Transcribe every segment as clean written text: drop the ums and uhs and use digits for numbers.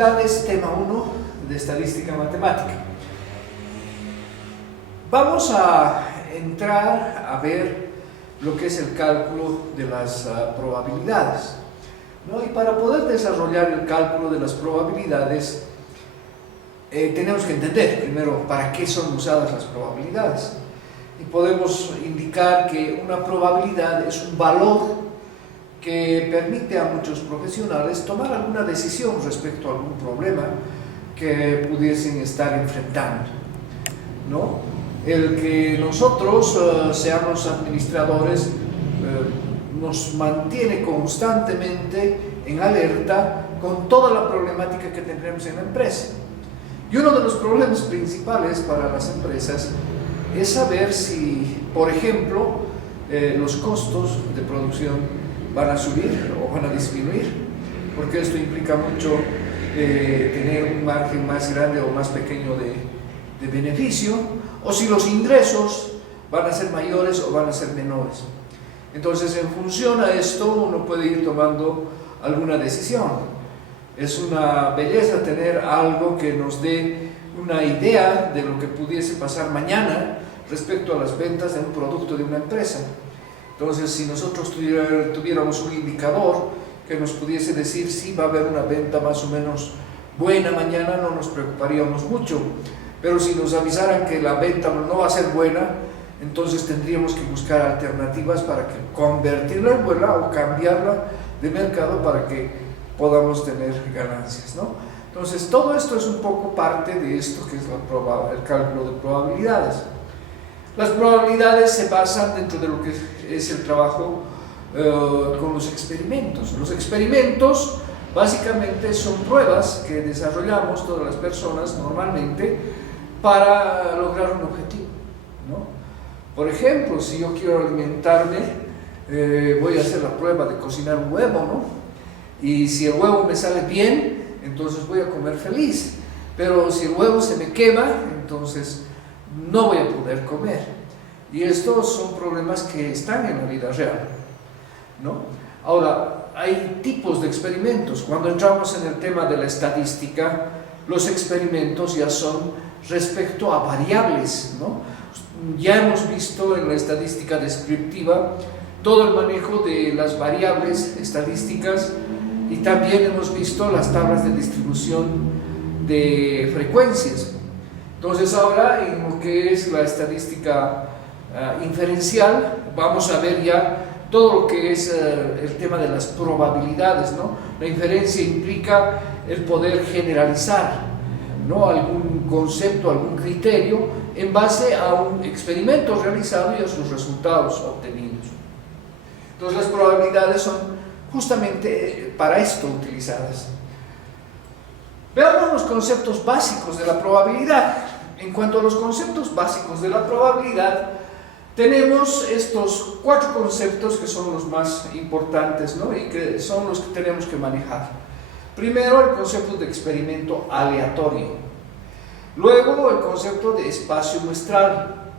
probabilidades, tema 1 de estadística matemática. Vamos a entrar a ver lo que es el cálculo de las probabilidades, ¿no? Y para poder desarrollar el cálculo de las probabilidades, tenemos que entender primero para qué son usadas las probabilidades. Y podemos indicar que una probabilidad es un valor que permite a muchos profesionales tomar alguna decisión respecto a algún problema que pudiesen estar enfrentando, ¿no? El que nosotros seamos administradores nos mantiene constantemente en alerta con toda la problemática que tendremos en la empresa. Y uno de los problemas principales para las empresas es saber si, por ejemplo, los costos de producción van a subir o van a disminuir, porque esto implica mucho tener un margen más grande o más pequeño de beneficio, o si los ingresos van a ser mayores o van a ser menores. Entonces, en función a esto, uno puede ir tomando alguna decisión. Es una belleza tener algo que nos dé una idea de lo que pudiese pasar mañana respecto a las ventas de un producto de una empresa. Entonces, si nosotros tuviéramos un indicador que nos pudiese decir si va a haber una venta más o menos buena mañana, no nos preocuparíamos mucho. Pero si nos avisaran que la venta no va a ser buena, entonces tendríamos que buscar alternativas para que convertirla en buena o cambiarla de mercado para que podamos tener ganancias, ¿no? Entonces, todo esto es un poco parte de esto que es el cálculo de probabilidades. Las probabilidades se basan dentro de lo que es el trabajo con los experimentos. Los experimentos básicamente son pruebas que desarrollamos todas las personas normalmente para lograr un objetivo, ¿no? Por ejemplo, si yo quiero alimentarme, voy a hacer la prueba de cocinar un huevo, ¿no? Y si el huevo me sale bien, entonces voy a comer feliz. Pero si el huevo se me quema, entonces no voy a poder comer. Y estos son problemas que están en la vida real, ¿no? Ahora, hay tipos de experimentos. Cuando entramos en el tema de la estadística, los experimentos ya son respecto a variables, ¿no? Ya hemos visto en la estadística descriptiva todo el manejo de las variables estadísticas y también hemos visto las tablas de distribución de frecuencias. Entonces ahora en lo que es la estadística inferencial vamos a ver ya todo lo que es el tema de las probabilidades, ¿no? La inferencia implica el poder generalizar, ¿no?, algún concepto, algún criterio en base a un experimento realizado y a sus resultados obtenidos. Entonces las probabilidades son justamente para esto utilizadas. Veamos los conceptos básicos de la probabilidad. En cuanto a los conceptos básicos de la probabilidad, tenemos estos 4 conceptos que son los más importantes, ¿no?, y que son los que tenemos que manejar. Primero, el concepto de experimento aleatorio. Luego, el concepto de espacio muestral.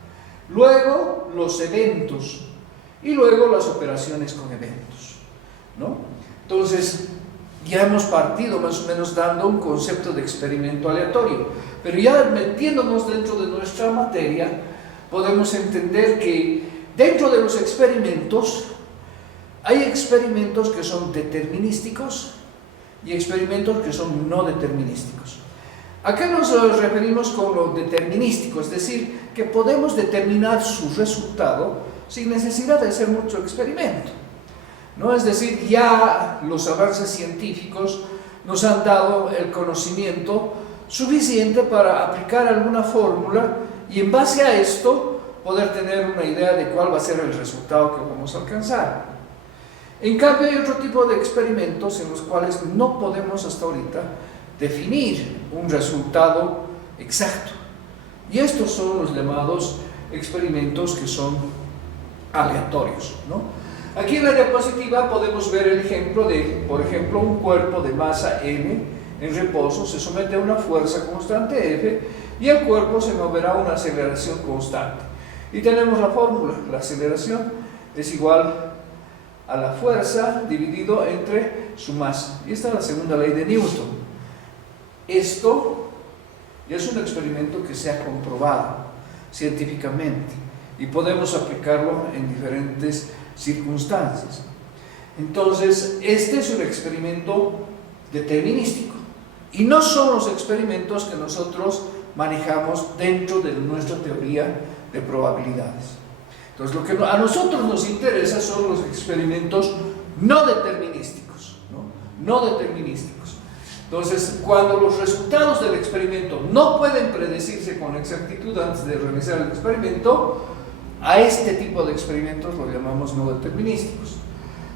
Luego, los eventos. Y luego, las operaciones con eventos, ¿no? Entonces, ya hemos partido más o menos dando un concepto de experimento aleatorio. Pero ya metiéndonos dentro de nuestra materia, podemos entender que dentro de los experimentos hay experimentos que son determinísticos y experimentos que son no determinísticos. ¿A qué nos referimos con lo determinístico? Es decir, que podemos determinar su resultado sin necesidad de hacer mucho experimento, ¿no? Es decir, ya los avances científicos nos han dado el conocimiento suficiente para aplicar alguna fórmula y en base a esto poder tener una idea de cuál va a ser el resultado que vamos a alcanzar. En cambio, hay otro tipo de experimentos en los cuales no podemos hasta ahorita definir un resultado exacto. Y estos son los llamados experimentos que son aleatorios, ¿no? Aquí en la diapositiva podemos ver el ejemplo de, por ejemplo, un cuerpo de masa m en reposo se somete a una fuerza constante F y el cuerpo se moverá a una aceleración constante. Y tenemos la fórmula: la aceleración es igual a la fuerza dividido entre su masa. Y esta es la segunda ley de Newton. esto es un experimento que se ha comprobado científicamente y podemos aplicarlo en diferentes circunstancias. Entonces, este es un experimento determinístico y no son los experimentos que nosotros manejamos dentro de nuestra teoría de probabilidades. Entonces, lo que a nosotros nos interesa son los experimentos no determinísticos, no determinísticos. Entonces, cuando los resultados del experimento no pueden predecirse con exactitud antes de realizar el experimento, a este tipo de experimentos los llamamos no determinísticos.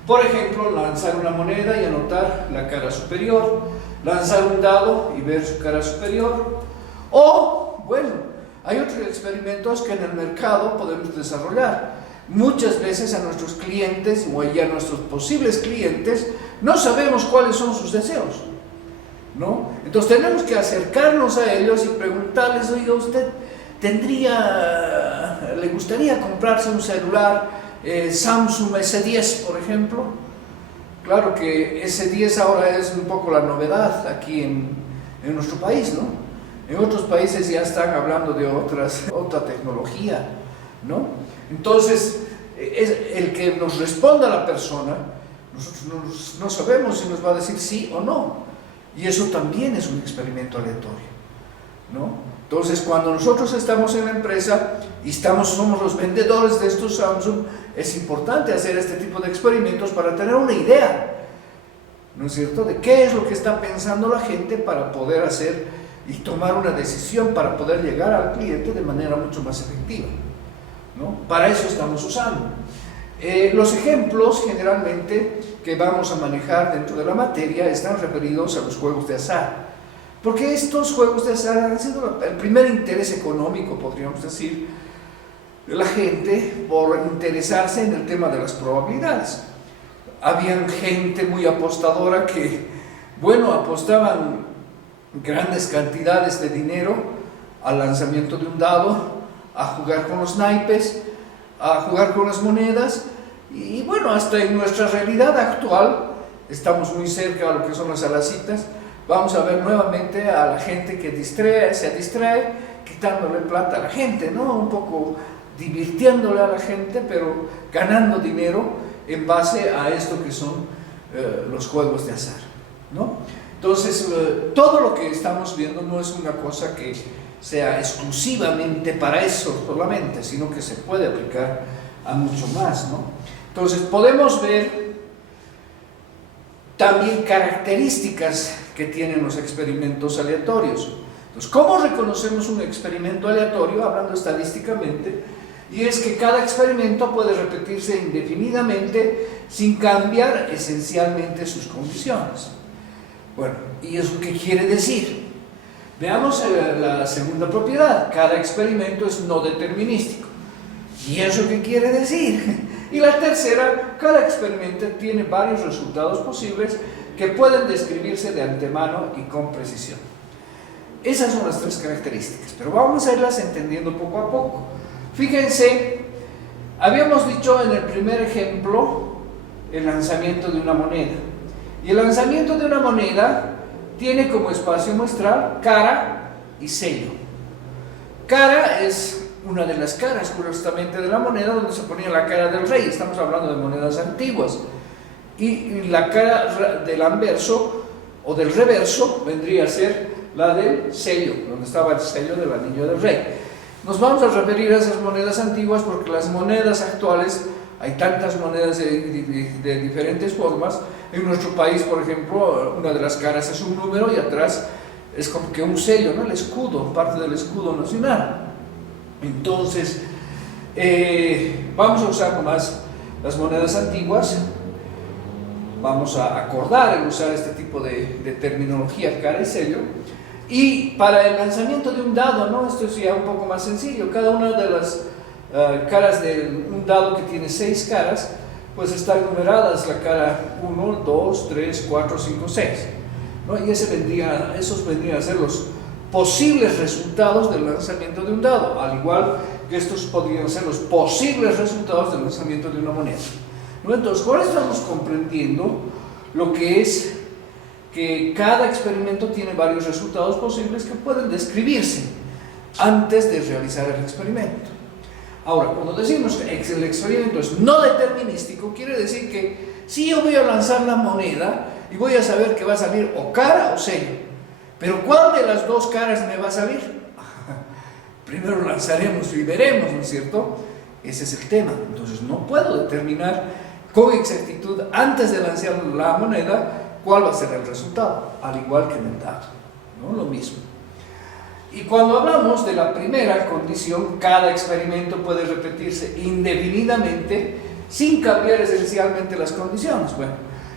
Por ejemplo, lanzar una moneda y anotar la cara superior, lanzar un dado y ver su cara superior, o, bueno, hay otros experimentos que en el mercado podemos desarrollar. Muchas veces a nuestros clientes o ya a nuestros posibles clientes no sabemos cuáles son sus deseos, ¿no? Entonces tenemos que acercarnos a ellos y preguntarles: oiga, ¿usted le gustaría comprarse un celular Samsung S10, por ejemplo? Claro que S10 ahora es un poco la novedad aquí en nuestro país, ¿no? En otros países ya están hablando de otra tecnología, ¿no? Entonces, el que nos responda la persona, nosotros no sabemos si nos va a decir sí o no. Y eso también es un experimento aleatorio, ¿no? Entonces, cuando nosotros estamos en la empresa y somos los vendedores de estos Samsung, es importante hacer este tipo de experimentos para tener una idea, ¿no es cierto?, de qué es lo que está pensando la gente para poder hacer y tomar una decisión para poder llegar al cliente de manera mucho más efectiva, ¿no? Para eso estamos usando. Los ejemplos generalmente que vamos a manejar dentro de la materia están referidos a los juegos de azar, porque estos juegos de azar han sido el primer interés económico, podríamos decir, de la gente por interesarse en el tema de las probabilidades. Habían gente muy apostadora que, bueno, apostaban grandes cantidades de dinero al lanzamiento de un dado, a jugar con los naipes, a jugar con las monedas, y bueno, hasta en nuestra realidad actual estamos muy cerca a lo que son las alacitas. Vamos a ver nuevamente a la gente que se distrae quitándole plata a la gente, ¿no? Un poco divirtiéndole a la gente, pero ganando dinero en base a esto que son los juegos de azar, ¿no? Entonces, todo lo que estamos viendo no es una cosa que sea exclusivamente para eso solamente, sino que se puede aplicar a mucho más, ¿no? Entonces, podemos ver también características que tienen los experimentos aleatorios. Entonces, ¿cómo reconocemos un experimento aleatorio? Hablando estadísticamente, y es que cada experimento puede repetirse indefinidamente sin cambiar esencialmente sus condiciones. Bueno, ¿y eso qué quiere decir? Veamos la segunda propiedad: cada experimento es no determinístico. ¿Y eso qué quiere decir? Y la tercera: cada experimento tiene varios resultados posibles que pueden describirse de antemano y con precisión. Esas son las tres características, pero vamos a irlas entendiendo poco a poco. Fíjense, habíamos dicho en el primer ejemplo el lanzamiento de una moneda. Y el lanzamiento de una moneda tiene como espacio muestral cara y sello. Cara es una de las caras justamente de la moneda, donde se ponía la cara del rey. Estamos hablando de monedas antiguas. Y la cara del anverso o del reverso vendría a ser la del sello, donde estaba el sello del anillo del rey. Nos vamos a referir a esas monedas antiguas porque las monedas actuales, hay tantas monedas de diferentes formas. En nuestro país, por ejemplo, una de las caras es un número y atrás es como que un sello, ¿no? El escudo, parte del escudo nacional. Entonces, vamos a usar nomás las monedas antiguas. Vamos a acordar en usar este tipo de terminología, cara y sello. Y para el lanzamiento de un dado, ¿no? Esto es ya un poco más sencillo. Cada una de las caras de un dado que tiene 6 caras, pues están numeradas: la cara 1, 2, 3, 4, 5, 6, ¿no? Y esos vendrían a ser los posibles resultados del lanzamiento de un dado, al igual que estos podrían ser los posibles resultados del lanzamiento de una moneda, ¿no? Entonces, con esto estamos comprendiendo lo que es que cada experimento tiene varios resultados posibles que pueden describirse antes de realizar el experimento. Ahora, cuando decimos que el experimento es no determinístico, quiere decir que si yo voy a lanzar la moneda y voy a saber que va a salir o cara o sello, pero ¿cuál de las dos caras me va a salir? Primero lanzaremos y veremos, ¿no es cierto? Ese es el tema. Entonces no puedo determinar con exactitud antes de lanzar la moneda cuál va a ser el resultado, al igual que en el dado, ¿no? Lo mismo. Y cuando hablamos de la primera condición, cada experimento puede repetirse indefinidamente sin cambiar esencialmente las condiciones. Bueno,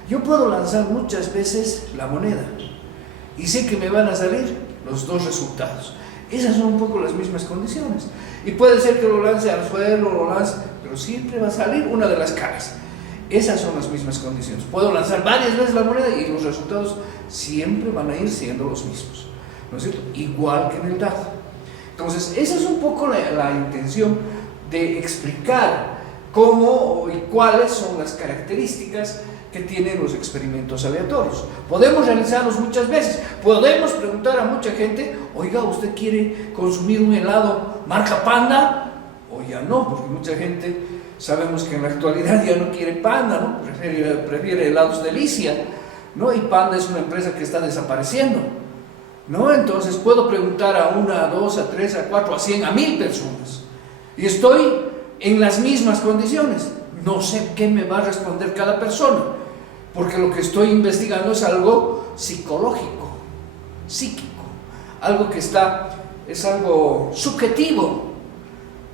yo puedo lanzar muchas veces la moneda y sé que me van a salir los dos resultados. Esas son un poco las mismas condiciones. Y puede ser que lo lance al suelo, lo lance, pero siempre va a salir una de las caras. Esas son las mismas condiciones. Puedo lanzar varias veces la moneda y los resultados siempre van a ir siendo los mismos, ¿no es cierto? Igual que en el dado. Entonces, esa es un poco la intención de explicar cómo y cuáles son las características que tienen los experimentos aleatorios. Podemos realizarlos muchas veces. Podemos preguntar a mucha gente: oiga, ¿usted quiere consumir un helado marca Panda? O ya no, porque mucha gente, sabemos que en la actualidad ya no quiere Panda, ¿no? Prefiere helados Delicia, ¿no? Y Panda es una empresa que está desapareciendo, ¿no? Entonces puedo preguntar a una, a dos, a tres, a cuatro, a 100, a 1000 personas y estoy en las mismas condiciones. No sé qué me va a responder cada persona, porque lo que estoy investigando es algo psicológico, psíquico, algo que es algo subjetivo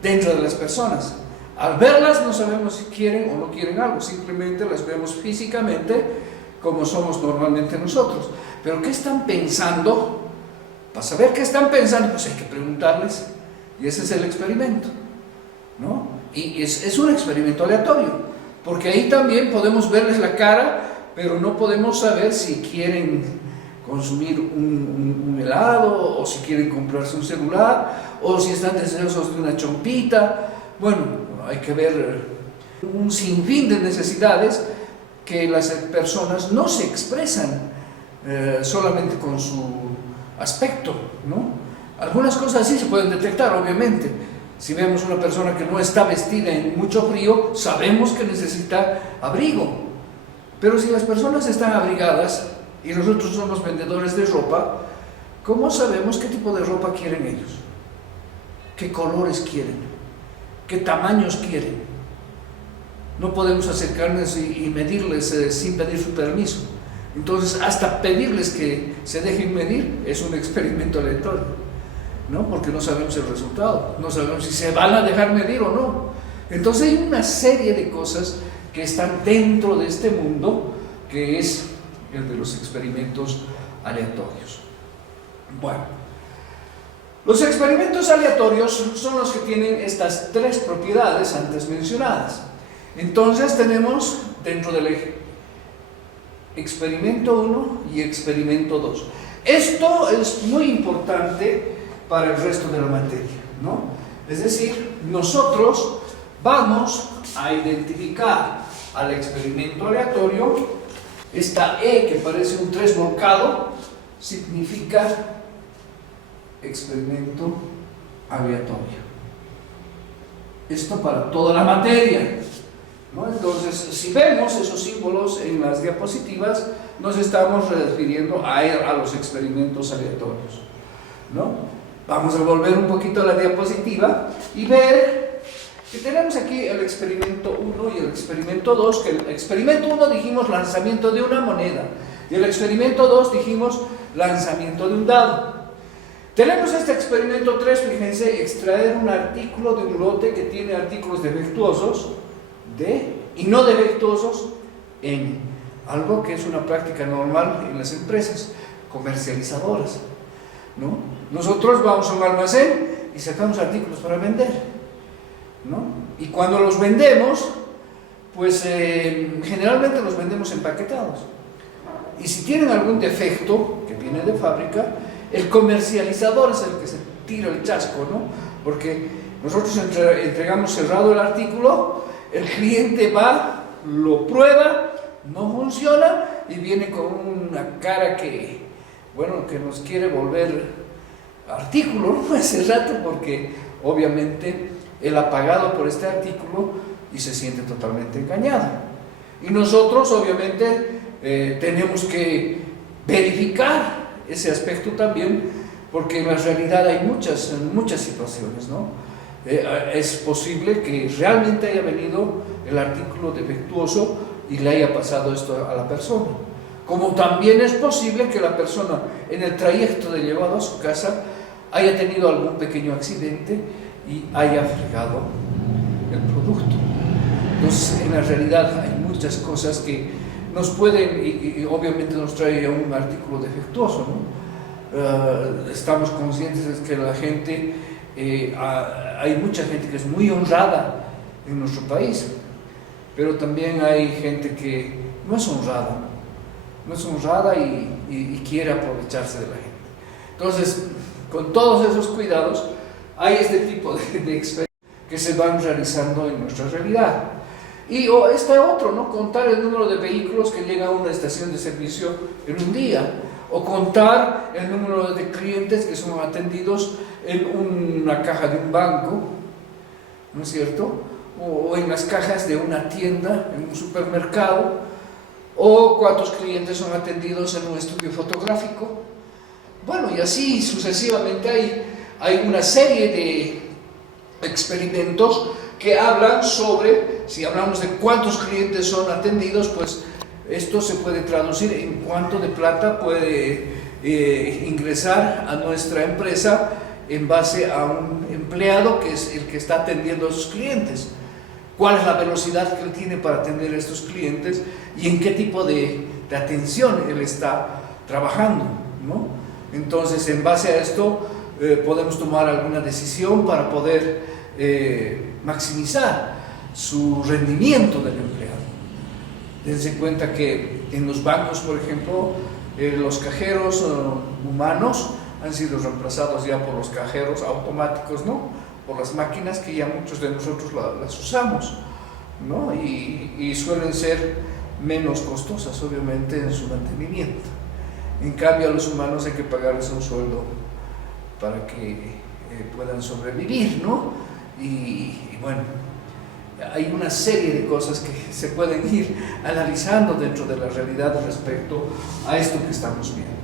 dentro de las personas. Al verlas no sabemos si quieren o no quieren algo, simplemente las vemos físicamente como somos normalmente nosotros. Pero ¿qué están pensando? Para saber qué están pensando, pues hay que preguntarles, y ese es el experimento, ¿no? Y es un experimento aleatorio, porque ahí también podemos verles la cara, pero no podemos saber si quieren consumir un helado, o si quieren comprarse un celular, o si están deseosos de una chompita. Bueno, hay que ver un sinfín de necesidades que las personas no se expresan solamente con su aspecto, ¿no? Algunas cosas sí se pueden detectar, obviamente. Si vemos una persona que no está vestida en mucho frío, sabemos que necesita abrigo. Pero si las personas están abrigadas y nosotros somos vendedores de ropa, ¿cómo sabemos qué tipo de ropa quieren ellos? ¿Qué colores quieren? ¿Qué tamaños quieren? No podemos acercarnos y medirles sin pedir su permiso. Entonces, hasta pedirles que se dejen medir es un experimento aleatorio, ¿no? Porque no sabemos el resultado, no sabemos si se van a dejar medir o no. Entonces hay una serie de cosas que están dentro de este mundo, que es el de los experimentos aleatorios. Bueno, los experimentos aleatorios son los que tienen estas tres propiedades antes mencionadas. Entonces tenemos dentro del eje experimento 1 y experimento 2. Esto es muy importante para el resto de la materia, ¿no? Es decir, nosotros vamos a identificar al experimento aleatorio. Esta E que parece un 3 volcado significa experimento aleatorio. Esto para toda la materia, ¿no? Entonces, si vemos esos símbolos en las diapositivas, nos estamos refiriendo a los experimentos aleatorios, ¿no? Vamos a volver un poquito a la diapositiva y ver que tenemos aquí el experimento 1 y el experimento 2, que el experimento 1 dijimos lanzamiento de una moneda y el experimento 2 dijimos lanzamiento de un dado. Tenemos este experimento 3, fíjense, extraer un artículo de un lote que tiene artículos defectuosos D y no defectuosos N, algo que es una práctica normal en las empresas comercializadoras, ¿no? Nosotros vamos a un almacén y sacamos artículos para vender, ¿no? Y cuando los vendemos, pues generalmente los vendemos empaquetados. Y si tienen algún defecto que viene de fábrica, el comercializador es el que se tira el chasco, ¿no? Porque nosotros entregamos cerrado el artículo, el cliente va, lo prueba, no funciona y viene con una cara que, bueno, que nos quiere volver artículo, ¿no? Ese rato, porque obviamente él ha pagado por este artículo y se siente totalmente engañado. Y nosotros obviamente tenemos que verificar ese aspecto también, porque en la realidad hay muchas situaciones, ¿no? Es posible que realmente haya venido el artículo defectuoso y le haya pasado esto a la persona. Como también es posible que la persona en el trayecto de llevado a su casa haya tenido algún pequeño accidente y haya fregado el producto. Entonces, en la realidad hay muchas cosas que nos pueden, y obviamente nos trae un artículo defectuoso, ¿no? Estamos conscientes de que la gente, hay mucha gente que es muy honrada en nuestro país, pero también hay gente que no es honrada y quiere aprovecharse de la gente. Entonces, con todos esos cuidados, hay este tipo de experiencias que se van realizando en nuestra realidad. Y este otro, ¿no? Contar el número de vehículos que llegan a una estación de servicio en un día, o contar el número de clientes que son atendidos en una caja de un banco, ¿no es cierto? O en las cajas de una tienda, en un supermercado, o cuántos clientes son atendidos en un estudio fotográfico. Bueno, y así sucesivamente hay una serie de experimentos que hablan sobre, si hablamos de cuántos clientes son atendidos, pues esto se puede traducir en cuánto de plata puede ingresar a nuestra empresa en base a un empleado que es el que está atendiendo a sus clientes. ¿Cuál es la velocidad que él tiene para atender a estos clientes y en qué tipo de atención él está trabajando, ¿no? Entonces, en base a esto, podemos tomar alguna decisión para poder maximizar su rendimiento del empleado. Dense cuenta que en los bancos, por ejemplo, los cajeros humanos han sido reemplazados ya por los cajeros automáticos, ¿no? Por las máquinas que ya muchos de nosotros las usamos, ¿no? Y suelen ser menos costosas, obviamente, en su mantenimiento. En cambio, a los humanos hay que pagarles un sueldo para que puedan sobrevivir, ¿no? Y bueno, hay una serie de cosas que se pueden ir analizando dentro de la realidad respecto a esto que estamos viendo.